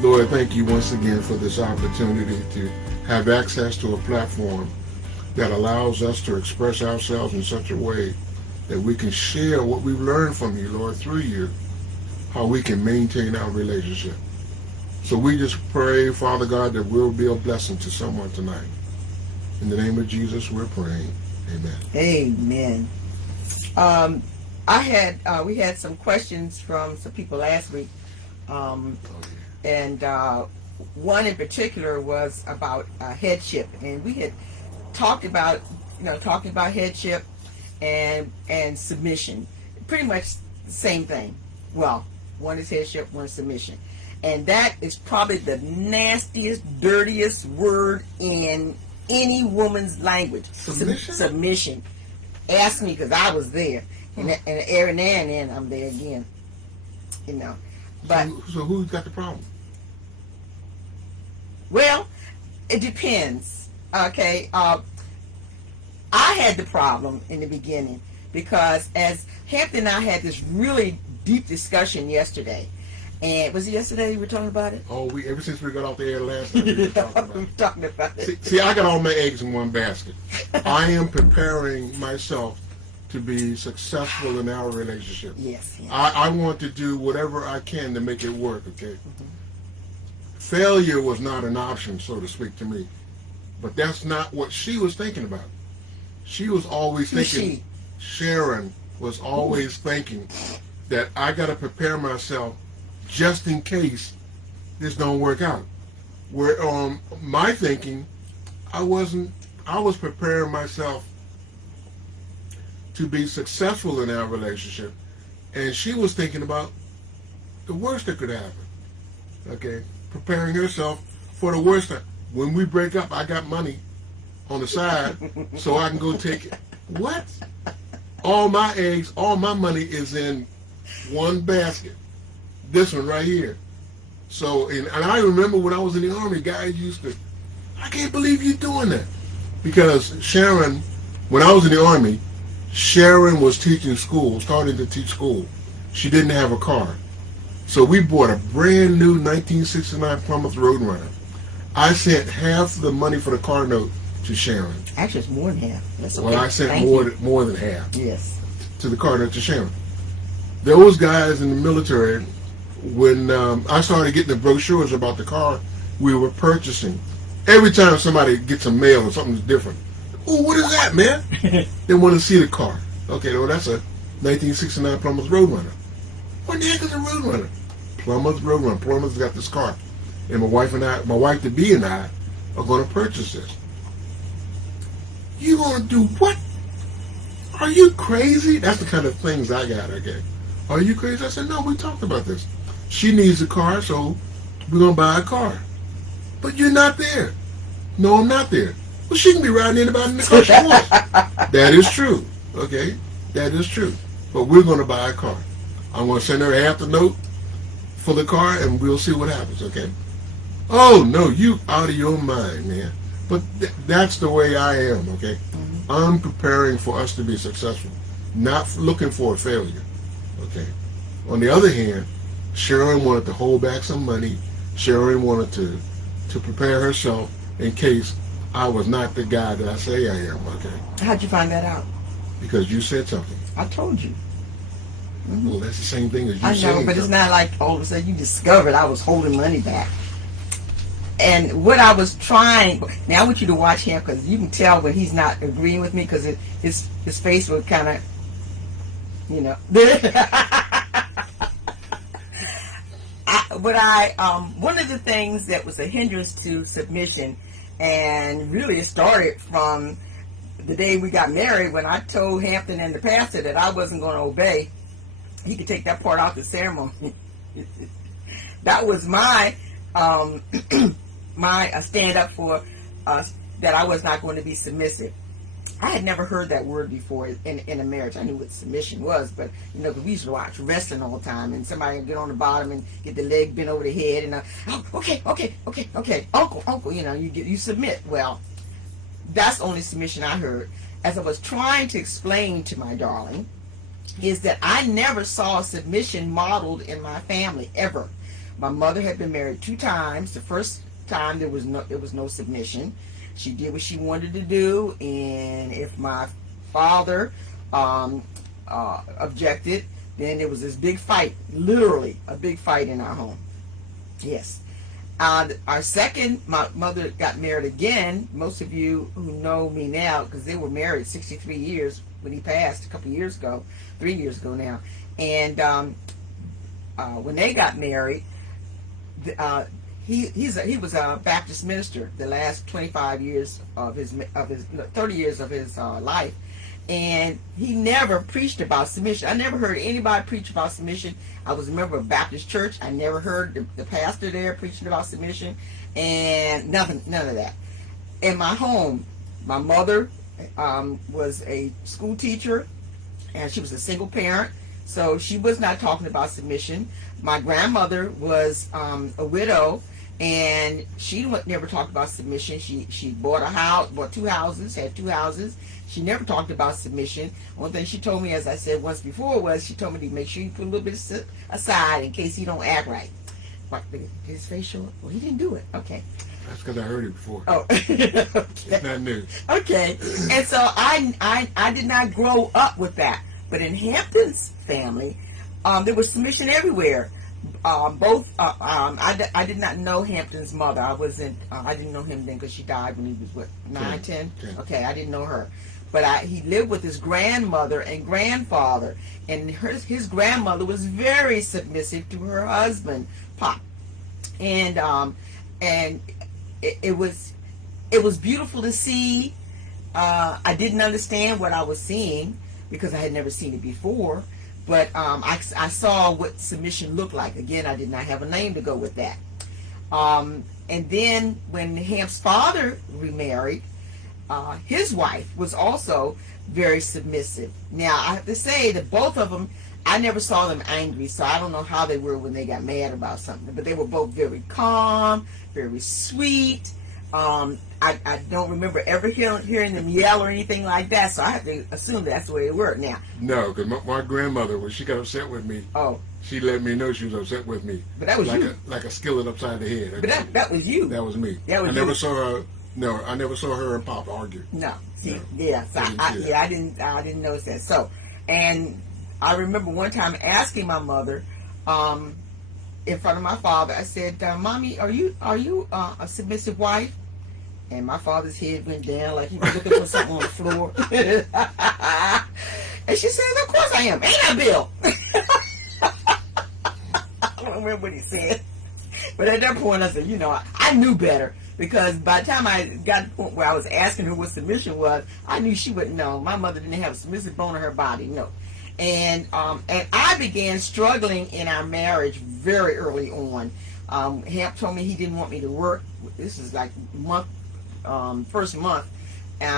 Lord, thank you once again for this opportunity to have access to a platform that allows us to express ourselves in such a way that we can share what we've learned from you, Lord, through you, how we can maintain our relationship. So we just pray, Father God, that we'll be a blessing to someone tonight. In the name of Jesus, we're praying. Amen. Amen. We had some questions from some people last week, and one in particular was about headship, and we had talked about talking about headship and submission, pretty much the same thing. Well, one is headship, one is submission, and that is probably the nastiest, dirtiest word in any woman's language. Submission. Ask me, because I was there, and every now and then I'm there again. But so who's got the problem? Well, it depends. Okay, I had the problem in the beginning because as Hampton and I had this really deep discussion yesterday. And was it yesterday we were talking about it? Oh, ever since we got off the air last time, we were talking about it. See, I got all my eggs in one basket. I am preparing myself to be successful in our relationship. Yes. I want to do whatever I can to make it work, okay? Failure was not an option, so to speak, to me. But that's not what she was thinking about. She was always thinking, Sharon was always thinking that I got to prepare myself just in case this don't work out. Where my thinking, I was preparing myself to be successful in our relationship, and she was thinking about the worst that could happen. Okay, preparing herself for the worst. When we break up, I got money on the side so I can go take it. What? All my eggs, all my money is in one basket. This one right here. So, and I remember when I was in the Army, guys used to, I can't believe you're doing that. Because Sharon, when I was in the Army, Sharon was teaching school, starting to teach school. She didn't have a car. So we bought a brand new 1969 Plymouth Roadrunner. I sent half the money for the car note to Sharon. Actually, it's more than half. That's well, okay. I sent more than half. Yes. To the car note to Sharon. Those guys in the military, when I started getting the brochures about the car we were purchasing, every time somebody gets a mail or something different, oh, what is that, man? They want to see the car. Okay, well, that's a 1969 Plymouth Roadrunner. What the heck is a Roadrunner? Plymouth Roadrunner. Plymouth's got this car. And my wife-to-be and I are going to purchase this. You going to do what? Are you crazy? That's the kind of things I got, okay? Are you crazy? I said, no, we talked about this. She needs a car, so we're going to buy a car. But you're not there. No, I'm not there. Well, she can be riding anybody in the car she wants. That is true, okay? That is true. But we're going to buy a car. I'm going to send her half the note for the car, and we'll see what happens, okay? Oh, no, you out of your mind, man. But that's the way I am, okay? I'm preparing for us to be successful, not looking for a failure, okay? On the other hand, Sharon wanted to hold back some money. Sharon wanted to prepare herself in case I was not the guy that I say I am, okay? How'd you find that out? Because you said something. I told you. Well, that's the same thing as you saying I know, but something. it's not like all of a sudden you discovered I was holding money back. And what I was trying, now I want you to watch him because you can tell when he's not agreeing with me because his face would kind of, you know. One of the things that was a hindrance to submission, and really it started from the day we got married when I told Hampton and the pastor that I wasn't going to obey. He could take that part out the ceremony. That was my stand up for that I was not going to be submissive. I had never heard that word before in a marriage. I knew what submission was, but you know, 'cause we used to watch wrestling all the time, and somebody would get on the bottom and get the leg bent over the head, and oh, okay, uncle, you know, you submit. Well, that's the only submission I heard. As I was trying to explain to my darling, is that I never saw submission modeled in my family ever. My mother had been married 2 times. The first time there was no submission. She did what she wanted to do, and if my father objected, then there was this big fight, literally a big fight in our home. Yes. Our second, my mother got married again. Most of you who know me now, because they were married 63 years when he passed a couple years ago, 3 years ago now. And when they got married, he was a Baptist minister the last 25 years of his 30 years of his life, and he never preached about submission. I never heard anybody preach about submission. I was a member of Baptist church. I never heard the pastor there preaching about submission, and none of that. In my home, my mother was a school teacher, and she was a single parent, so she was not talking about submission. My grandmother was a widow, and she never talked about submission. She bought a house, bought 2 houses, had 2 houses. She never talked about submission. One thing she told me, as I said once before, was she told me to make sure you put a little bit aside in case he don't act right. But did his face show up? Well, he didn't do it. Okay. That's because I heard it before. Oh, okay. It's not new. Okay, and so I did not grow up with that. But in Hampton's family, there was submission everywhere. I did not know Hampton's mother. I didn't know him then because she died when he was what, 9, 10? Okay, I didn't know her. But he lived with his grandmother and grandfather, and his grandmother was very submissive to her husband, Pop, and it was beautiful to see. I didn't understand what I was seeing because I had never seen it before. But I saw what submission looked like. Again, I did not have a name to go with that. And then when Hamp's father remarried, his wife was also very submissive. Now, I have to say that both of them, I never saw them angry, so I don't know how they were when they got mad about something. But they were both very calm, very sweet. I don't remember ever hearing them yell or anything like that, so I have to assume that's the way they were. Now, no, because my grandmother, when she got upset with me, she let me know she was upset with me. But that was like you. Like a skillet upside the head. But that was you. That was me. That was I you. never saw her. No, I never saw her and Pop argue. No. See, no. Yeah. So I didn't notice that. So, and I remember one time asking my mother, in front of my father, I said, "Mommy, are you a submissive wife?" And my father's head went down like he was looking for something on the floor. And she said, "Of course I am. Ain't I, Bill?" I don't remember what he said. But at that point, I said, I knew better. Because by the time I got to the point where I was asking her what submission was, I knew she wouldn't know. My mother didn't have a submissive bone in her body, no. And I began struggling in our marriage very early on. Hamp told me he didn't want me to work. This is like first month.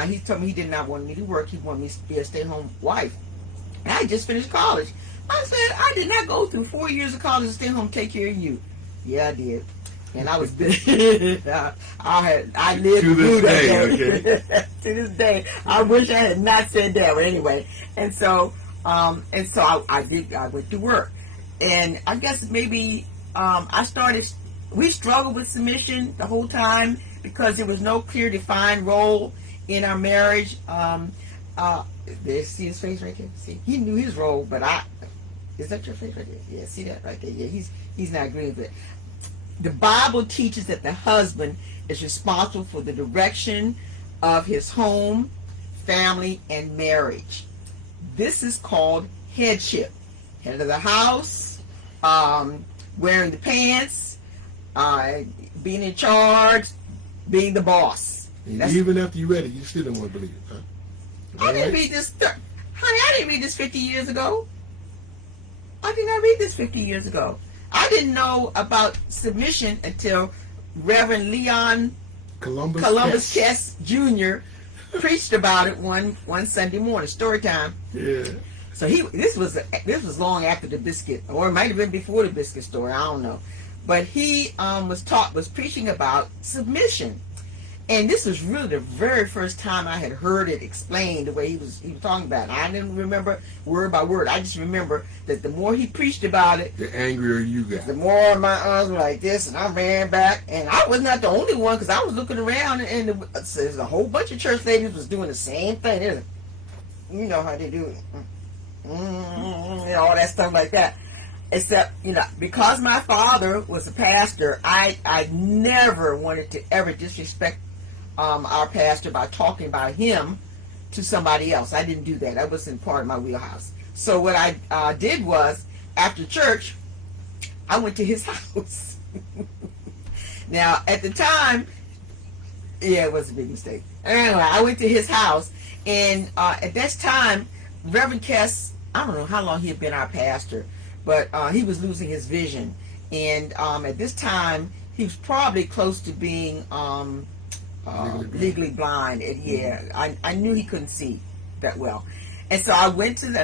He told me he did not want me to work. He wanted me to be a stay-home wife. And I just finished college. I said, I did not go through 4 years of college to stay home and take care of you. Yeah, I did. And I was I lived through that day. Okay. To this day, I wish I had not said that. But anyway, and so I went to work, and I guess maybe we struggled with submission the whole time because there was no clear defined role in our marriage. See his face right there. See, he knew his role, but is that your face right there? Yeah, see that right there. Yeah, he's not agreeing with it. The Bible teaches that the husband is responsible for the direction of his home, family, and marriage. This is called headship. Head of the house, wearing the pants, being in charge, being the boss. Even after you read it, you still don't want to believe it, huh? I didn't read this. Honey, I didn't read this 50 years ago. I did not read this 50 years ago. I didn't know about submission until Reverend Leon Columbus Kess Jr. preached about it one Sunday morning, Storytime. Yeah. So this was long after the biscuit, or it might have been before the biscuit story. I don't know, but he was preaching about submission, And this was really the very first time I had heard it explained the way he was talking about it. I didn't remember word by word. I just remember that the more he preached about it, the angrier you got. the more my arms were like this, and I ran back. And I was not the only one, because I was looking around, and there's a whole bunch of church ladies was doing the same thing. There's, you know how they do it, and all that stuff like that. Except, because my father was a pastor, I never wanted to ever disrespect our pastor by talking about him to somebody else. I didn't do that. That wasn't part of my wheelhouse. So what I did was, after church, I went to his house. Now, at the time, yeah, it was a big mistake. Anyway, I went to his house, and at that time, Reverend Kess, I don't know how long he had been our pastor, but he was losing his vision. And at this time, he was probably close to being legally blind. And yeah, I knew he couldn't see that well. And so I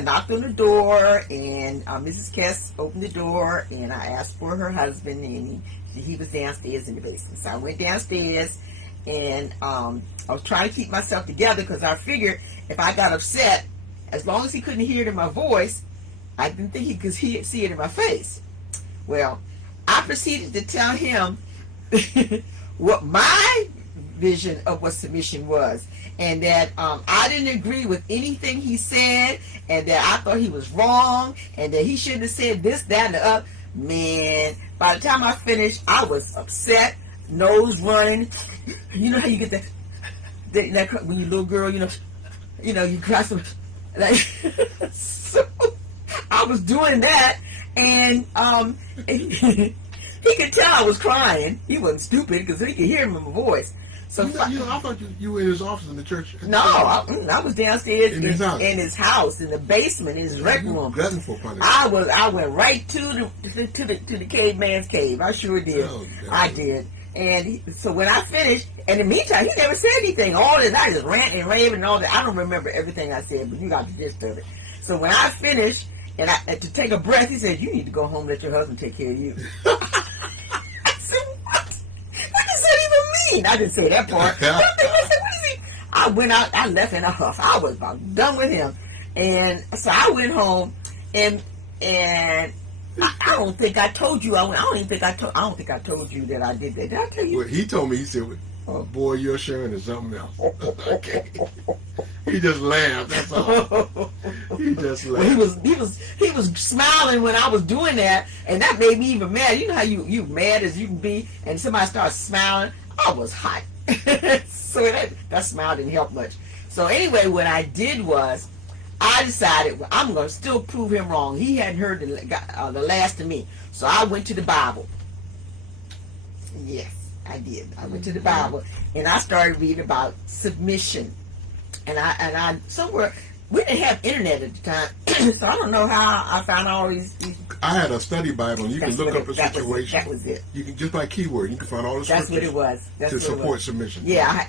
knocked on the door, and Mrs. Kess opened the door, and I asked for her husband, and he was downstairs in the basement. So I went downstairs, and I was trying to keep myself together, because I figured if I got upset, as long as he couldn't hear it in my voice, I didn't think he could see it in my face. Well, I proceeded to tell him what my vision of what submission was, and that I didn't agree with anything he said, and that I thought he was wrong, and that he shouldn't have said this, that, and the other. Man, by the time I finished, I was upset, nose running. You know how you get that when you're a little girl, you cry some, like, so I was doing that, and he could tell I was crying. He wasn't stupid, because he could hear him in my voice. So I thought you were in his office in the church. No, I was downstairs in his house, in the basement, in his rec room. I went right to the caveman's cave. I sure did. Oh, I did. And so when I finished, and in the meantime, he never said anything. All that I just ranting and raving and all that. I don't remember everything I said, but you got the gist of it. So when I finished, and to take a breath, he said, "You need to go home and let your husband take care of you." I said, "What? What does that even mean?" I didn't say that part. I said, "What is he?" I went out. I left in a huff. I was about done with him, and so I went home, and I don't think I told you. I don't think I told you that I did that. Did I tell you? Well, he told me. He said, "Oh, boy, you're sharing is something else." Okay. He just laughed. That's all. He just laughed. Well, he was smiling when I was doing that, and that made me even mad. You know how you mad as you can be, and somebody starts smiling. I was hot, so that smile didn't help much. So anyway, what I did was, I decided I'm going to still prove him wrong. He hadn't heard the last of me, so I went to the Bible. Yes, I did. I went to the Bible, and I started reading about submission. And I somewhere, we didn't have internet at the time, so I don't know how I found all these. I had a study Bible, and you can look up a situation. That was it. You can just by keyword, you can find all the scriptures. That's what it was. To support submission. Yeah,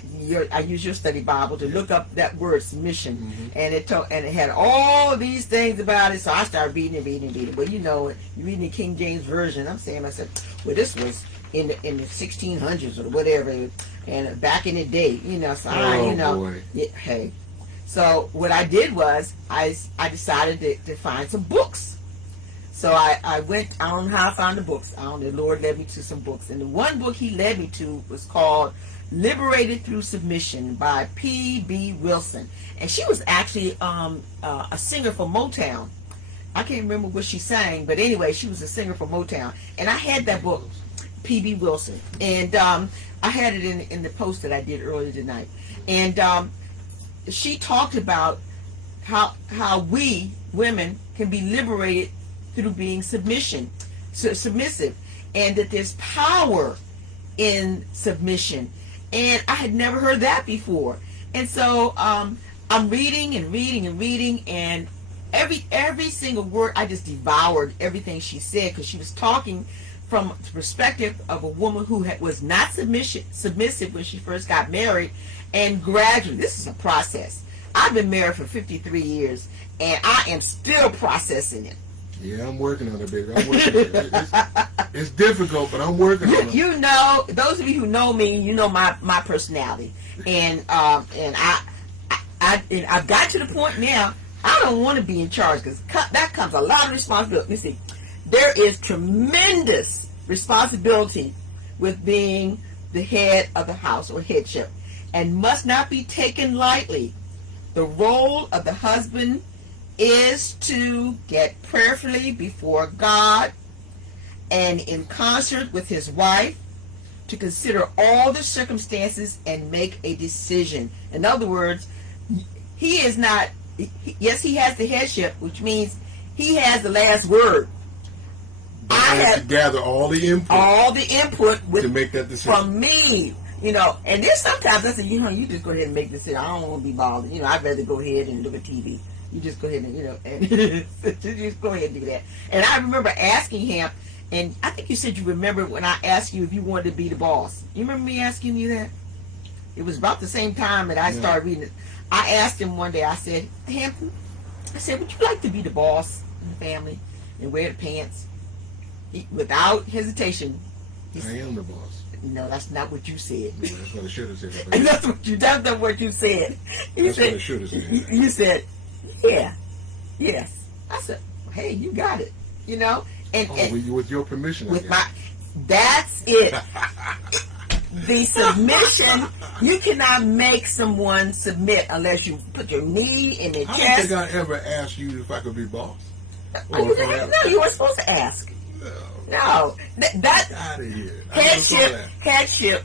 I used your study Bible to look up that word submission, and it had all these things about it. So I started reading it. Well, you reading the King James version. I'm saying to myself, well, this was in the 1600s or whatever, and back in the day, So boy. Yeah, hey. So what I did was I decided to find some books. So I went. I don't know how I found the books. The Lord led me to some books, and the one book He led me to was called "Liberated Through Submission" by P.B. Wilson, and she was actually a singer for Motown. I can't remember what she sang, but anyway, she was a singer for Motown, and I had that book. P.B. Wilson, and I had it in the post that I did earlier tonight, and she talked about how we women can be liberated through being submissive, and that there's power in submission, and I had never heard that before, and so I'm reading, and every single word, I just devoured everything she said, because she was talking from the perspective of a woman who was not submissive when she first got married, and gradually, this is a process. I've been married for 53 years, and I am still processing it. Yeah, I'm working on it, baby. I'm working on it. It's difficult, but I'm working on it. You know, those of you who know me, you know my personality, and I've got to the point now. I don't want to be in charge because that comes a lot of responsibility. You see, there is tremendous responsibility with being the head of the house or headship, and must not be taken lightly. The role of the husband is to get prayerfully before God and in concert with his wife to consider all the circumstances and make a decision. In other words, he is not, yes, he has the headship, which means he has the last word. But I have to gather all the input to make that decision from me. You know, and then sometimes I say, you know, you just go ahead and make the decision. I don't want to be bothered. You know, I'd rather go ahead and look at TV. You just go ahead and, you know, and just go ahead and do that. And I remember asking him, and I think you said you remember when I asked you if you wanted to be the boss. You remember me asking you that? It was about the same time that I started reading it. I asked him one day, I said, Hampton, I said, would you like to be the boss in the family and wear the pants? Without hesitation. I am the boss. No, that's not what you said. Yeah, that's what I should have said. That's not what you said. That's what I should have said. You said, yeah, yes. I said, hey, you got it. You know, and with your permission. That's it. The submission, you cannot make someone submit unless you put your knee in their chest. I don't think I ever asked you if I could be boss. No, you weren't supposed to ask. No, that out of here. Headship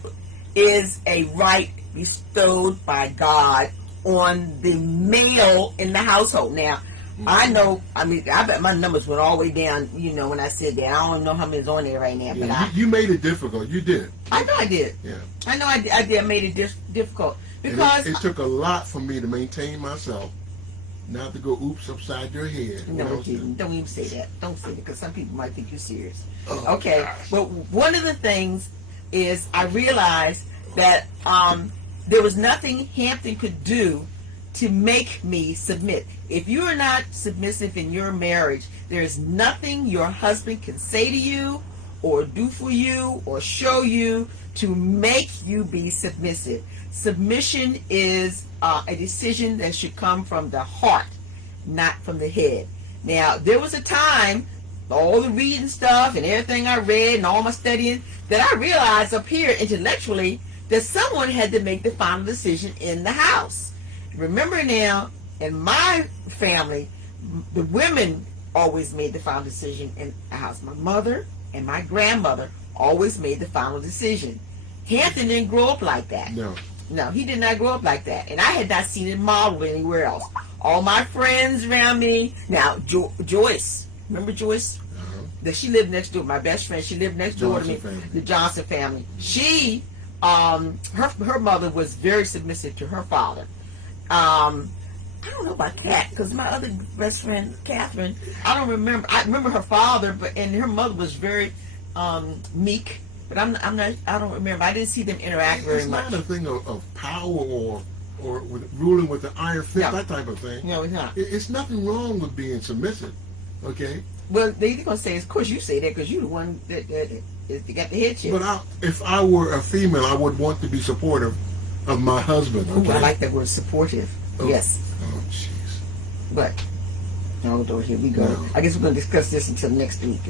is a right bestowed by God on the male in the household. Now, I know. I mean, I bet my numbers went all the way down. You know, when I said that, I don't know how many's on there right now. Yeah, but you made it difficult. You did. I know I did. Yeah. I know I did. I made it difficult because it took a lot for me to maintain myself. Not to go oops upside your head. No, it didn't. Don't even say that. Don't say that because some people might think you're serious. Oh, okay, gosh. But one of the things is I realized that there was nothing Hampton could do to make me submit. If you are not submissive in your marriage, there is nothing your husband can say to you or do for you or show you to make you be submissive. Submission is a decision that should come from the heart, not from the head. Now, there was a time, all the reading stuff and everything I read and all my studying, that I realized up here intellectually that someone had to make the final decision in the house. Remember now, in my family, the women always made the final decision in the house. My mother and my grandmother always made the final decision. Hampton didn't grow up like that. No, he did not grow up like that. And I had not seen it modeled anywhere else. All my friends around me. Now, Joyce. Remember Joyce? That she lived next door. My best friend, she lived next door to me. The Johnson family. She, her mother was very submissive to her father. I don't know about Kat, because my other best friend, Catherine, I don't remember. I remember her father, and her mother was very meek. But I don't remember. I didn't see them interact very much. It's not a thing of power or with ruling with the iron fist, that type of thing. No, it's not. It's nothing wrong with being submissive, okay? Well, they're going to say, of course you say that because you're the one that got the headship. But if I were a female, I would want to be supportive of my husband. Okay? Ooh, I like that word, supportive. Oh, yes. Oh, jeez. But, no, here we go. No. I guess we're going to discuss this until next week.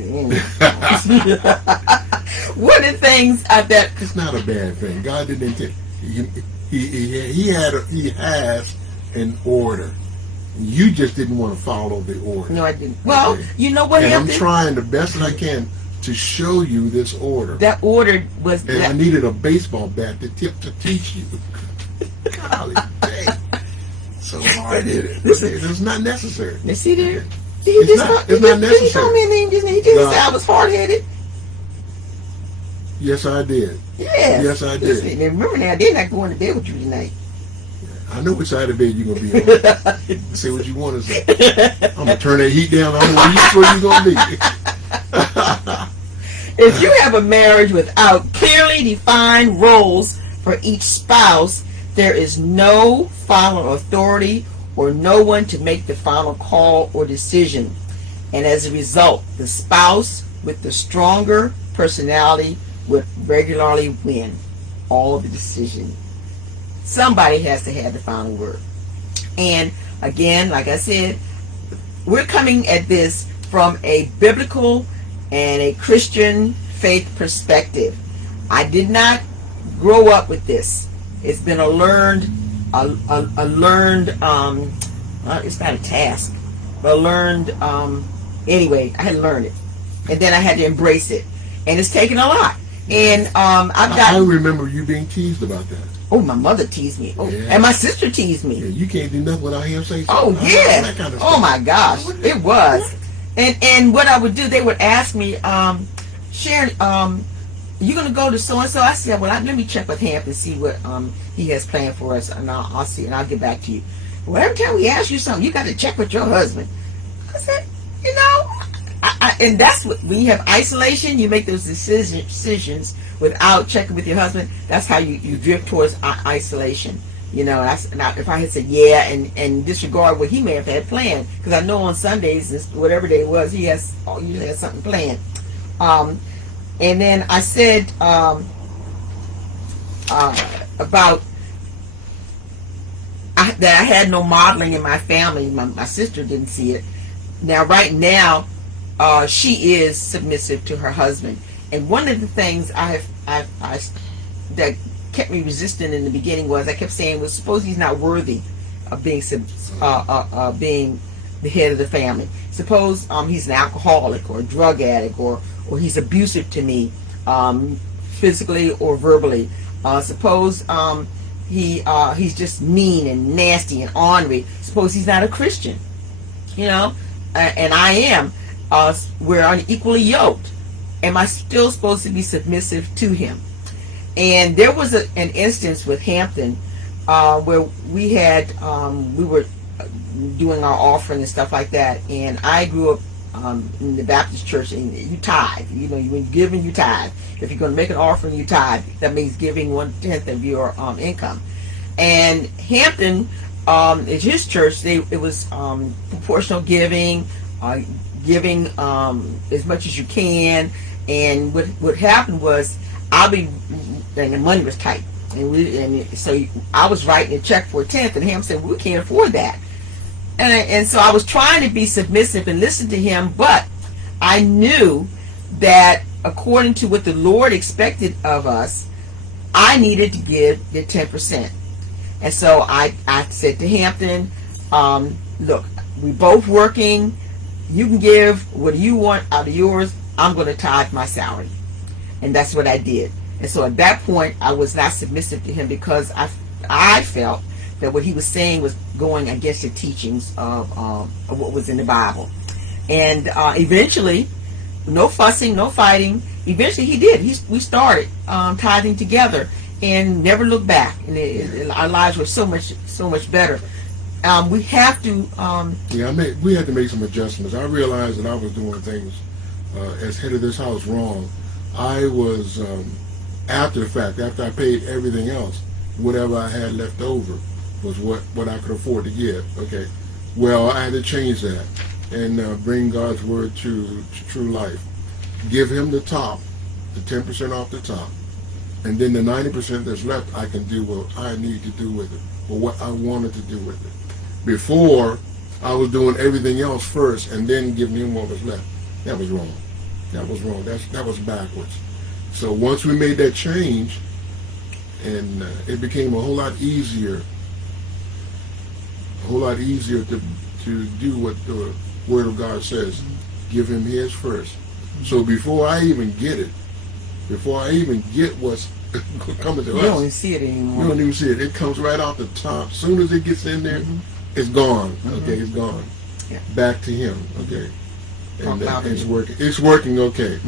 One of the things that it's not a bad thing. God didn't intend. He has an order. You just didn't want to follow the order. No, I didn't. Well, you know what? And I'm trying the best that I can to show you this order. That order was. And I needed a baseball bat to teach you. Golly dang. So hard did it. It's not necessary. You see there? It's not necessary. He told me he just said I was hard-headed. Yes, I did. Yes, I did. Listen, remember now, they're not going to bed with you tonight. I know which side of the bed you're going to be on. Say what you want to say. I'm going to turn that heat down. I know where you're going to be. If you have a marriage without clearly defined roles for each spouse, there is no final authority or no one to make the final call or decision. And as a result, the spouse with the stronger personality would regularly win all the decisions. Somebody has to have the final word. And again, like I said, we're coming at this from a biblical and a Christian faith perspective. I did not grow up with this. It's been a learned, it's not a task, but a learned, anyway, I had to learn it. And then I had to embrace it. And it's taken a lot. And I remember you being teased about that. Oh, my mother teased me. Oh, yeah. And my sister teased me. Yeah, you can't do nothing without him saying something. Oh, yeah. That kind of oh, my gosh. It was. And what I would do, they would ask me, Sharon, you going to go to so-and-so? I said, well, let me check with Hamp and see what he has planned for us, and I'll see, and I'll get back to you. Well, every time we ask you something, you got to check with your husband. I said, you know, and that's what, when you have isolation, you make those decisions without checking with your husband. That's how you drift towards isolation. You know, if I had said yeah and disregard what he may have had planned, because I know on Sundays, whatever day it was, he usually has something planned. And then I said about that I had no modeling in my family. My sister didn't see it. Now, right now, she is submissive to her husband. And one of the things that kept me resistant in the beginning was I kept saying, well, suppose he's not worthy of being the head of the family. Suppose he's an alcoholic or a drug addict or he's abusive to me, physically or verbally. Suppose he's just mean and nasty and ornery. Suppose he's not a Christian, you know, and I am. We're unequally yoked. Am I still supposed to be submissive to him? And there was an instance with Hampton where we were doing our offering and stuff like that, and I grew up in the Baptist church, and you tithe. You know, when you're giving, you tithe. If you're going to make an offering, you tithe. That means giving 1/10 of your income. And Hampton, at his church, it was proportional giving, giving as much as you can. And what happened was, and the money was tight, and so I was writing a check for 1/10, and Ham said, well, we can't afford that. And so I was trying to be submissive and listen to him, but I knew that according to what the Lord expected of us, I needed to give the 10%. And so I said to Hampton, look, we're both working. You can give what you want out of yours. I'm going to tithe my salary. And that's what I did. And so at that point, I was not submissive to him because I felt that what he was saying was going against the teachings of what was in the Bible. And eventually, no fussing, no fighting. Eventually, he did. We started tithing together and never looked back. And our lives were so much better. We have to. We had to make some adjustments. I realized that I was doing things as head of this house wrong. I was after the fact, after I paid everything else, whatever I had left over was what I could afford to give. Okay, well, I had to change that and bring God's word to true life. Give him the top, the 10% off the top, and then the 90% that's left, I can do what I need to do with it, or what I wanted to do with it. Before, I was doing everything else first and then giving him what was left. That was wrong. That was wrong. That was backwards. So once we made that change, and it became a whole lot easier to do what the Word of God says. Give him his first. So before I even get it, before I even get what's coming to us, you don't even see it anymore. You don't even see it. It comes right off the top. As soon as it gets in there, it's gone. Okay, it's gone. Yeah. Back to him. Okay, and it's working. It's working. Okay.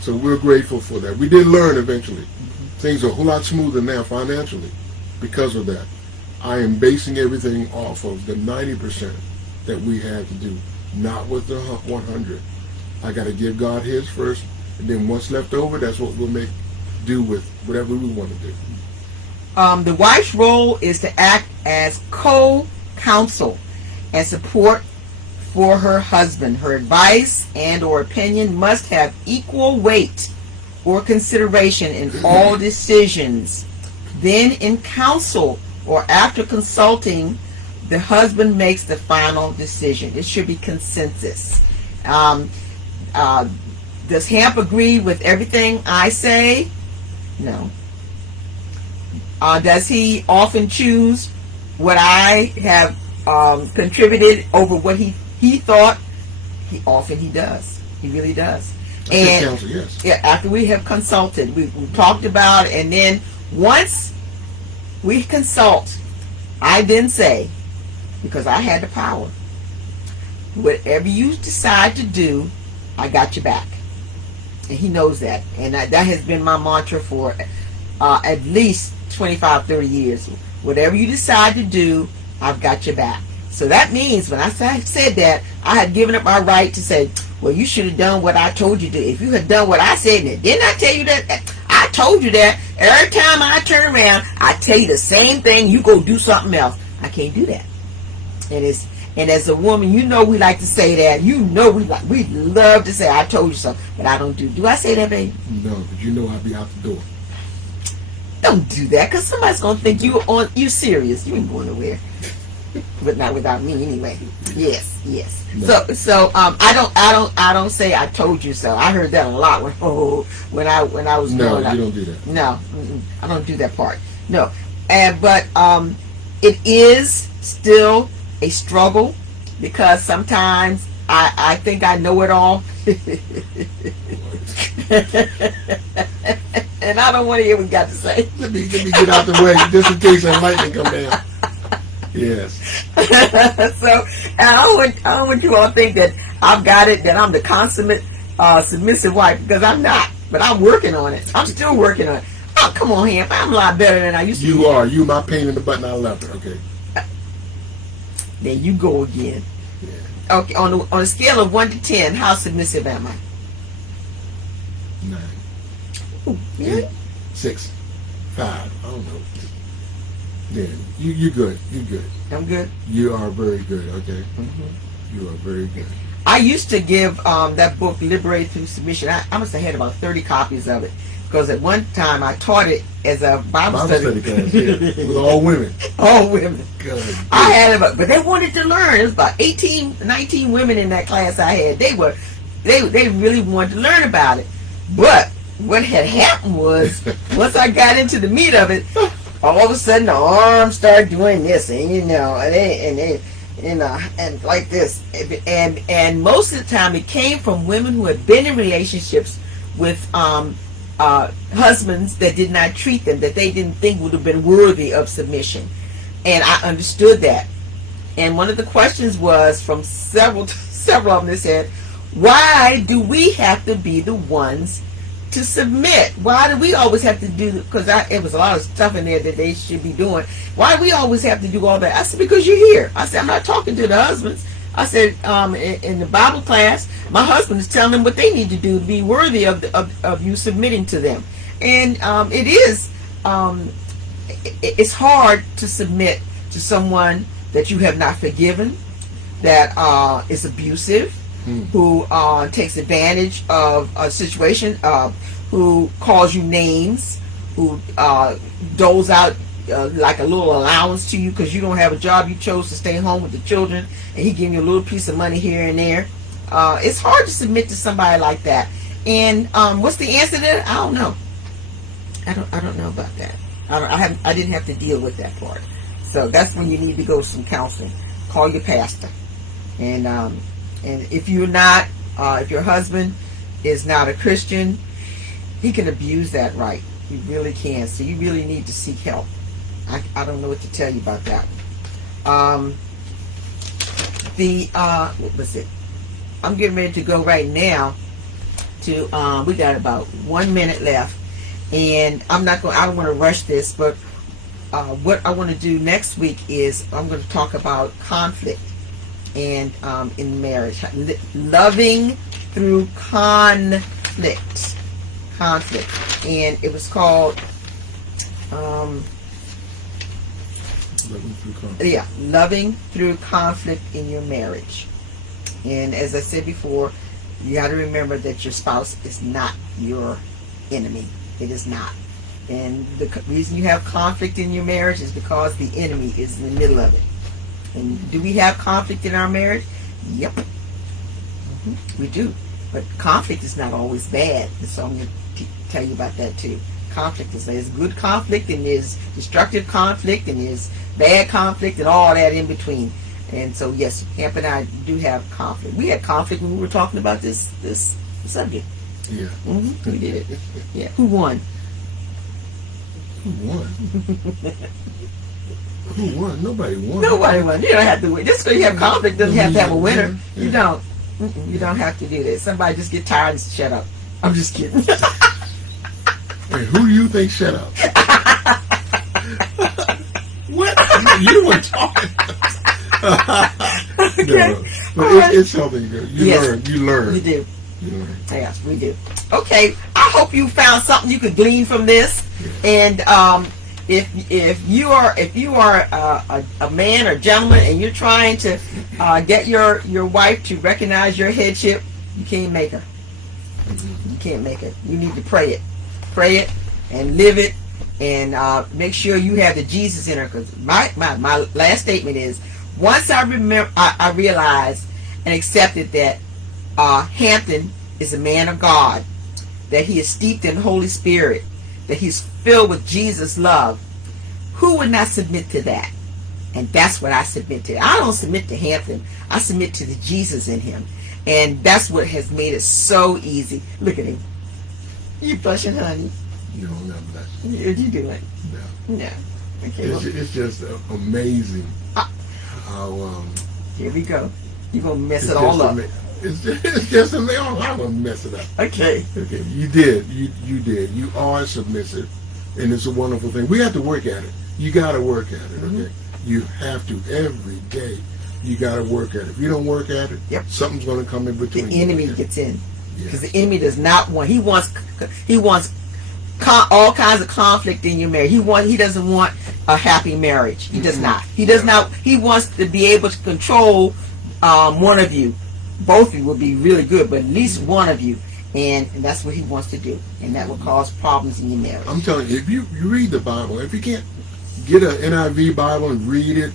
So we're grateful for that. We did learn eventually. Things are a whole lot smoother now financially because of that. I am basing everything off of the 90% that we had to do, not with the 100. I got to give God his first, and then what's left over, that's what we'll do with whatever we want to do. The wife's role is to act as co-counsel and support for her husband. Her advice and or opinion must have equal weight or consideration in all decisions. Then in council or after consulting, the husband makes the final decision. It should be consensus. Does Hamp agree with everything I say? No. Does he often choose what I have contributed over what he thought? He does. He really does. And counsel, yes. Yeah, after we have consulted, we talked about, and then once we consult, I then say, because I had the power, whatever you decide to do, I got your back. And he knows that. And that has been my mantra for at least 25, 30 years. Whatever you decide to do, I've got your back. So that means when I said that, I had given up my right to say, well, you should have done what I told you to. If you had done what I said, didn't I tell you that? I told you that. Every time I turn around, I tell you the same thing. You go do something else. I can't do that. And as a woman, you know we like to say that. You know we love to say, I told you so, but I don't do. Do I say that, baby? No, but you know I'll be out the door. Don't do that, because somebody's going to think you serious. You ain't going nowhere. But not without me anyway. Yes. No. So I don't say I told you so. I heard that a lot when I was growing up. No, you don't do that. No, I don't do that part. No, but it is still a struggle, because sometimes I think I know it all. And I don't want to hear what you got to say. Let me get out the way, just in case that lightning come down. Yes. So I don't want you all to think that I've got it, that I'm the consummate submissive wife, because I'm not. But I'm working on it. I'm still working on it. Oh, come on, Ham. I'm a lot better than I used to be. You are. You my pain in the butt, and I love it. Okay. There you go again. Yeah. Okay. On a scale of 1 to 10, how submissive am I? 9. Ooh, really? 8, 6, 5. I don't know. Yeah, you're good. You're good. I'm good. You are very good. Okay. Mm-hmm. You are very good. I used to give that book, Liberated Through Submission. I must have had about 30 copies of it, because at one time I taught it as a Bible study class. Yeah. With all women. All women. Good. I had about, but they wanted to learn. It was about 18, 19 women in that class I had. They really wanted to learn about it. But what had happened was, once I got into the meat of it, all of a sudden the arms started doing this, and and like this, and most of the time it came from women who had been in relationships with husbands that did not treat them, that they didn't think would have been worthy of submission. And I understood that. And one of the questions was from several of them that said, why do we have to be the ones to submit? Why do we always have to do, because it was a lot of stuff in there that they should be doing. Why do we always have to do all that? I said, because you're here. I said, I'm not talking to the husbands. I said, in the Bible class, my husband is telling them what they need to do to be worthy of you submitting to them. And it's hard to submit to someone that you have not forgiven, that is abusive, who takes advantage of a situation, who calls you names, who doles out like a little allowance to you because you don't have a job, you chose to stay home with the children, and he giving you a little piece of money here and there. It's hard to submit to somebody like that. And what's the answer to that? I don't know. I don't know about that. I didn't have to deal with that part. So that's when you need to go to some counseling. Call your pastor. And if you're not, if your husband is not a Christian, he can abuse that right. He really can. So you really need to seek help. I don't know what to tell you about that. What was it? I'm getting ready to go right now to, we got about 1 minute left. And I don't want to rush this, but what I want to do next week is I'm going to talk about conflict and in marriage, loving through conflict, and it was called loving through conflict. Loving through conflict in your marriage. And as I said before, you got to remember that your spouse is not your enemy. It is not. And the reason you have conflict in your marriage is because the enemy is in the middle of it. And do we have conflict in our marriage? Yep. We do. But conflict is not always bad. So I'm going to tell you about that too. Conflict is there's good conflict, and there's destructive conflict, and there's bad conflict, and all that in between. And so yes, Hamp and I do have conflict. We had conflict when we were talking about this subject. Yeah. We did. Yeah. Who won? Who won? Who won? Nobody won. Nobody won. You don't have to win. Just because you have conflict doesn't have to have a winner. Yeah. You don't. You don't have to do that. Somebody just get tired and shut up. I'm just kidding. Hey, who do you think shut up? What? You weren't talking. Okay. No, but it's something good. You learn. You learn. You do. You learn. Yes, we do. Okay. I hope you found something you could glean from this. Yeah. And if you are a man or gentleman and you're trying to get your wife to recognize your headship, you can't make her. You can't make it. You need to pray it and live it, and make sure you have the Jesus in her. Because my last statement is, once I realized and accepted that Hampton is a man of God, that he is steeped in the Holy Spirit, that he's filled with Jesus' love, who would not submit to that? And that's what I submit to. I don't submit to Hampton. I submit to the Jesus in him. And that's what has made it so easy. Look at him. You blushing, honey. You don't know that. You doing? No. No. Okay. It's just amazing how. Here we go. You're going to mess it all up. It's just amazing. I'm going to mess it up. Okay. Okay. You did. You did. You are submissive. And it's a wonderful thing. We have to work at it. You got to work at it. Okay. You have to every day. You got to work at it. If you don't work at it, something's going to come in between. The enemy gets in, because the enemy does not want. He wants all kinds of conflict in your marriage. He doesn't want a happy marriage. He does not. He does not. He wants to be able to control one of you. Both of you would be really good, but at least one of you, and that's what he wants to do, and that will cause problems in your marriage. I'm telling you, if you read the Bible, if you can't get an NIV Bible and read it.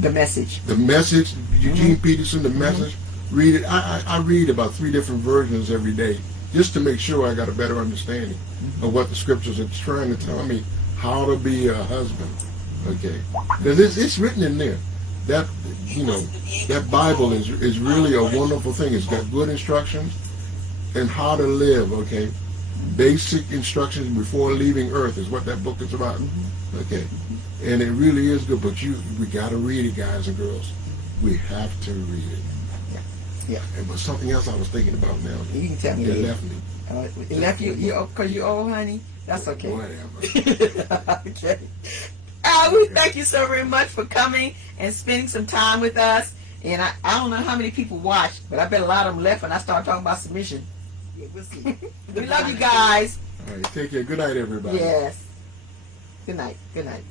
The Message. The Message, Eugene Peterson, The Message. Read it. I read about 3 different versions every day just to make sure I got a better understanding of what the scriptures are trying to tell me how to be a husband. Okay, because it's written in there. That that Bible is really a wonderful thing. It's got good instructions and how to live. Okay, basic instructions before leaving Earth is what that book is about. Okay. And it really is good, but we got to read it, guys and girls. We have to read it. Yeah. And but something else I was thinking about now. You can tell me. It left me. It left you because you're old, honey? That's okay. Whatever. Okay. We thank you so very much for coming and spending some time with us. And I don't know how many people watched, but I bet a lot of them left when I started talking about submission. Yeah, we'll see. We love you guys. All right. Take care. Good night, everybody. Yes. Good night. Good night.